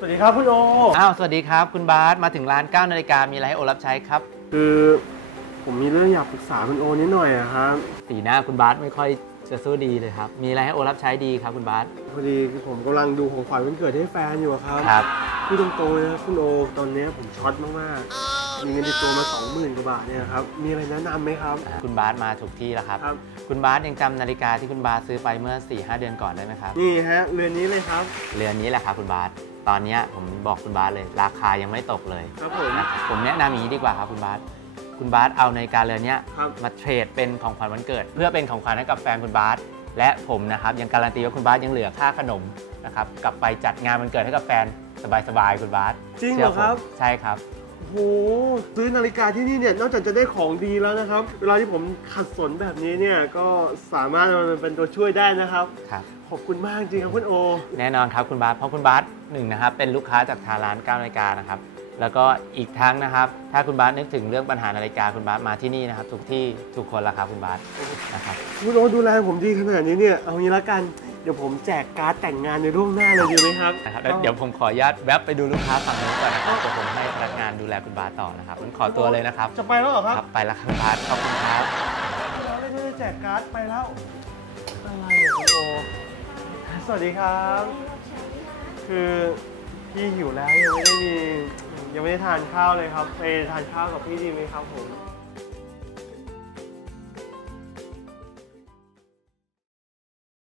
สวัสดีครับคุณโอ อ้าว สวัสดีครับ คุณบาสมาถึงร้าน9นาฬิกามีอะไรให้โอรับใช้ครับ คือผมมีเรื่องอยากปรึกษาคุณโอนิดหน่อยอะครับ สีหน้าคุณบาสไม่ค่อยจะสู้ดีเลยครับ มีอะไรให้โอรับใช้ดีครับคุณบาสพอดีคือผมกำลังดูของขวัญวันเกิดให้แฟนอยู่อะครับครับพูดตรงๆเลยนะคุณโอตอนเนี้ยผมช็อตมากๆมีเงินในตัวมา20,000กว่าบาทเนี่ยครับมีอะไรแนะนำไหมครับ คุณบาสมาถูกที่แล้วครับ ครับ คุณบาสยังจำนาฬิกาที่คุณบาสซื้อไปเมื่อ4-5เดือนก่อนได้ไหมครับ นี่ฮะเรือนนี้เลยครับ เรือนนี้แหละครับคุณบาส ตอนเนี้ยผมบอกคุณบาสเลย ราคายังไม่ตกเลยครับผมนะครับผมแนะนำอย่างนี้ดีกว่าครับคุณบาสคุณบาสเอานาฬิกาเรือนเนี้ยครับมาเทรดเป็นของขวัญวันเกิด เพื่อเป็นของขวัญให้กับแฟนคุณบาสและผมนะครับยังการันตีว่าคุณบาสยังเหลือค่าขนมนะครับกลับไปจัดงานวันเกิดให้กับแฟนสบายๆคุณบาสจริงเหรอครับชื่ผมใช่ครับโอ้โหซื้อนาฬิกาที่นี่เนี่ยนอกจากจะได้ของดีแล้วนะครับ เวลาที่ผมขัดสนแบบนี้เนี่ยก็สามารถเอามันเป็นตัวช่วยได้นะครับครับ ขอบคุณมากจริงครับคุณโอ แน่นอนครับคุณบาสเพราะคุณบาสหนึ่งนะครับเป็นลูกค้าจากทางร้าน9นาฬิกานะครับแล้วก็อีกทั้งนะครับ ถ้าคุณบาสนึกถึงเรื่องปัญหานาฬิกาคุณบาสมาที่นี่นะครับถูกที่ถูกคนละครับคุณบาสนะครับคุณโอดูแลผมดีขนาดนี้เนี่ยเอางี้ละกันเดี๋ยวผมแจกการ์ดแต่งงานในร่วงหน้าเลยดีไหมครับนะครับแล้วเดี๋ยวผมขออนุญาตแวบไปดูลูกค้าฝั่งนู้นก่อนนะครับเดี๋ยวผมให้พนักงานดูแลคุณบาสต่อนะครับงั้นขอตัวเลยนะครับจะไปแล้วเหรอครับครับไปแล้วครับคุณบาสขอบคุณครับเราไม่ได้แจกการ์ดไปแล้วอะไรอะคุณโอ สวัสดีครับ คือพี่หิวแล้วยังไม่ได้มียังไม่ได้ทานข้าวเลยครับไปทานข้าวกับพี่ดีไหมครับผม